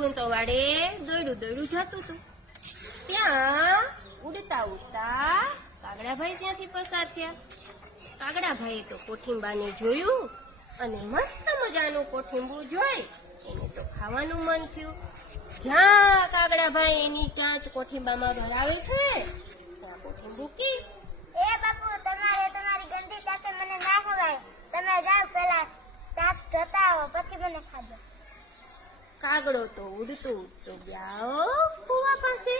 ગુંતો વાડે દોડ્યું દોડ્યું જતું હતું. ત્યાં ઉડતા ઉડતા કાગડાભાઈ ત્યાંથી પસાર થયા. કાગડાભાઈએ તો કોઠીંબાને જોયું અને મસ્ત મજાનું કોઠીંબું જોઈ એને તો ખાવાનું મન થયું. જ્યાં કાગડાભાઈ એની ચાંચ કોઠીંબામાં ભરાવે છે ત્યાં કોઠીંબું કી એ બાપુ તમારે તમારી ગંદી ચાંચ મને ના ખવાય. તમે જાઓ પેલા ચાંચ જતા આવો પછી મને ખાજો. કાગડો તો ઉડતો ઉડતો ગયો કુવા પાસે.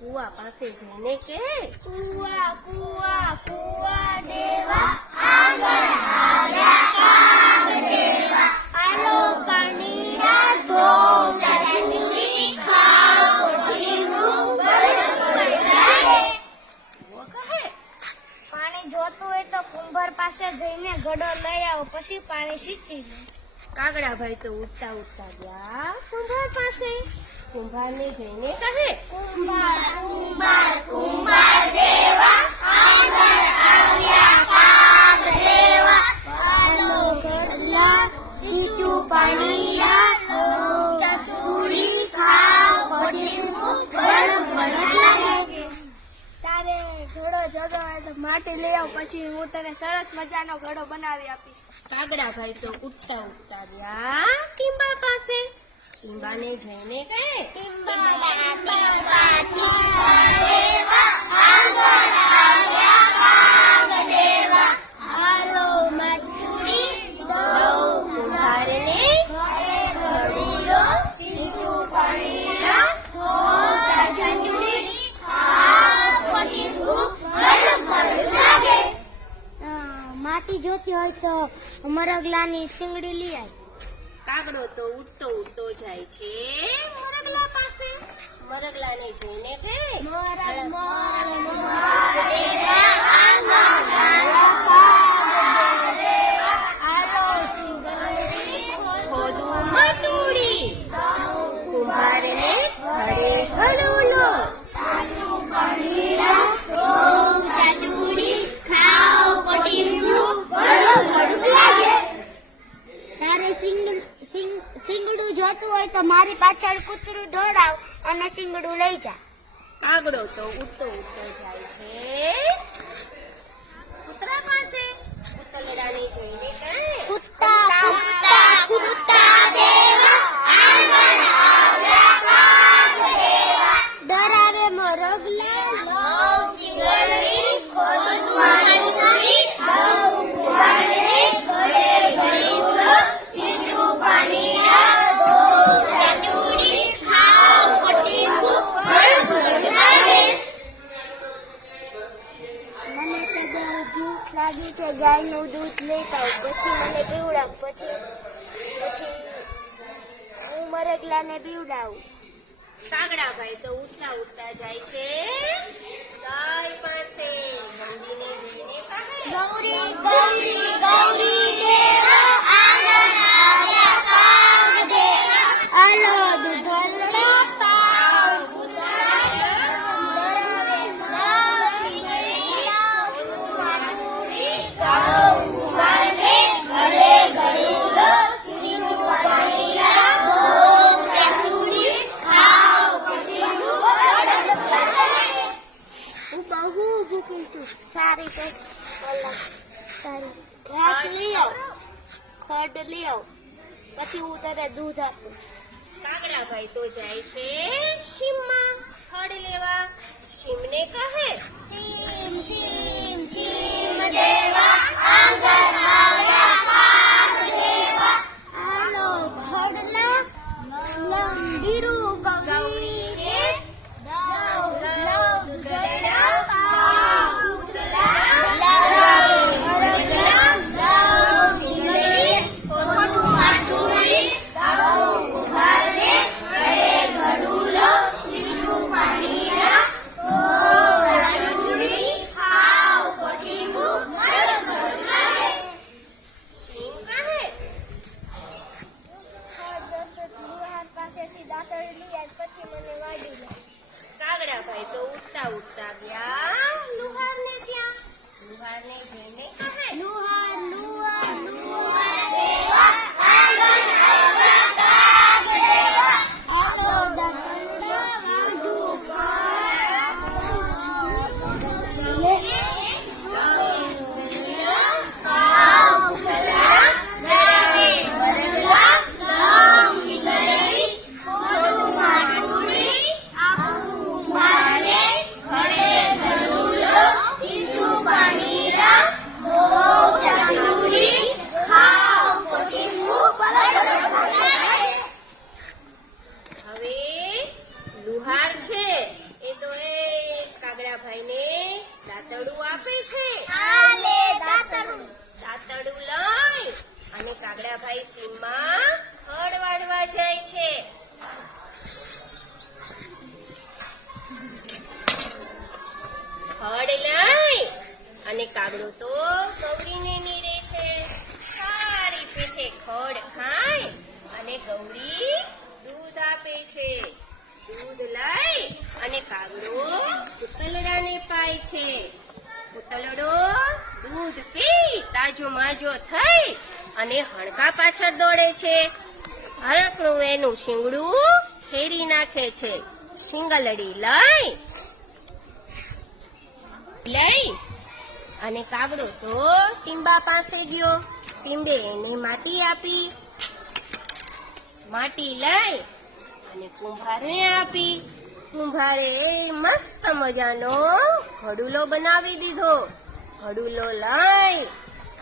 કુવા પાસે જઈને કે કુવા કુવા કુવા દેવા આંગણ આવ્યા કાગદેવા. આલો પાણીના ધોમ ચાંદની ખાઓ કોઠીંબું બળબડ લાગે. કહે પાણી જોતું હોય તો કુંભાર પાસે જઈને ઘડો લઈ આવો પછી પાણી સીંચી લો. કાગડાભાઈ તો ઉડતા ઉડતા ગયા કુંભાર પાસે. કુંભારને જઈને કહે કુંભાર કુંભાર કુંભાર દેવા આંગણ આવ્યા કાગદેવા. આલો ઘડલા સીંચું પાણી લો ચૂડી ખાઓ કોઠીંબું બળબડ લાગે. તારે ઘડો જગો હોય તો માટી લઈ આવ પછી હું તને સરસ મજાનો ઘડો બનાવી આપીશ. કાગડાભાઈ તો ઉડતા ઉડતા ગયા ટીંબા પાસે. ટીંબાને જઈને કહે માટી જોતી હોય તો મરગલાની સિંગડી લઈ આય. કાગડો તો ઉડતો ઉડતો જાય છે મરગલા પાસે. મરગલાને જોઈને કહે ખોદું મટુડી કુંભારને ઘડે ઘડું લો. તારે સિંગડું જોતું હોય તો મારી પાછળ કૂતરું દોડાવ અને સિંગડું લઈ જા. કાગડો તો ઉડતો ઉડતો જાય છે કૂતરા પાસે. કૂતરડાને જોઈને કહે કુત્તા કુત્તા કુત્તા દેવા આંગણ આવ્યા કાગદેવા. ડરાવે મરગલા લવ સિંગડી ખોદું મટુડી કુંભારને ઘડે ઘડી લો સીધું પાણી લો ચટુડી ખાઓ કોઠીંબું બળબડ લાગે. મને તો બહુ ભૂખ લાગી છે. ગાયનું દૂધ લેતા આવ પછી મને પીવડાવ. પછી હું મરગલાને પીવડાવું. કાગડાભાઈ તો ઉડતા ઉડતા જાય છે ગાય પાસે. ગૌરીને જોઈને કહે ગૌરી ગૌરી ગૌરી દેવા આંગણ આવ્યા કાગદેવા. આલો દૂધનો પાવ ડરાવે મરગલા કુંભારને ઘડે ઘડું લો સીધું પાણી લો ચટુડી ખાઓ કોઠીંબું બળબડ લાગે. હું બહુ ભૂખી છું. સારી ઘાસ લઈ આવ, ખડ લઈ આવ પછી હું તને દૂધ આપું. કાગડાભાઈ તો જાય છે સીમમાં ખડ લેવા. સીમને કહે સીમ સીમ સીમ દેવા આંગણ આવ્યા કાગદેવા. આલો ઘડલા લંગીરું ગૌરીને દૂધડા પાવ ઉતલા કાગડાભાઈ તો ઉડતા ઉડતા ગયા લુહારને ત્યાં. લુહારને જોઈને કહે લુહાર લુહાર લુહાર દેવા આંગણ આવ્યા કાગદેવા. લુહાર છે એ તો એ કાગડાભાઈને દાંતરડું આપે છે. દાંતરડું લઈ અને કાગડાભાઈ સીમમાં હળ વાળવા જાય છે. હળ લઈ અને કાગડો તો ગૌરીને નીરે છે. સારી પેઠે ખડ ખાય અને ગૌરી દૂધ આપે છે. દૂધ લઈ અને કાગડો પૂતળડાને પાય છે. પૂતળડો દૂધ પી તાજો માજો થઈ અને હણકા પાછળ દોડે છે. હરકનું એનું શિંગડું ફેરી નાખે છે. શિંગલડી લઈ અને કાગડો તો ટીંબા પાસે ગયો. ટીંબે એને માટી આપી. માટી લઈ અને કુંભારને આપી. કુંભારે મસ્ત મજાનો ઘડુલો બનાવી દીધો. ઘડુલો લઈ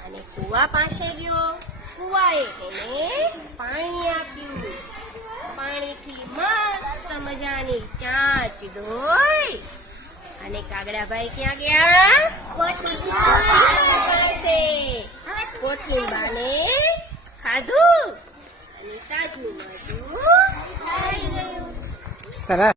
અને કુવા પાસે ગયો. કુવાએ એને પાણી આપ્યું. પાણીથી મસ્ત મજાની ચાંચ ધોઈ અને કાગડાભાઈ ક્યાં ગયા? પાસે. કોઠીંબાને ખાધું અને તાજું માજું ખાઈ ગયું. સરસ.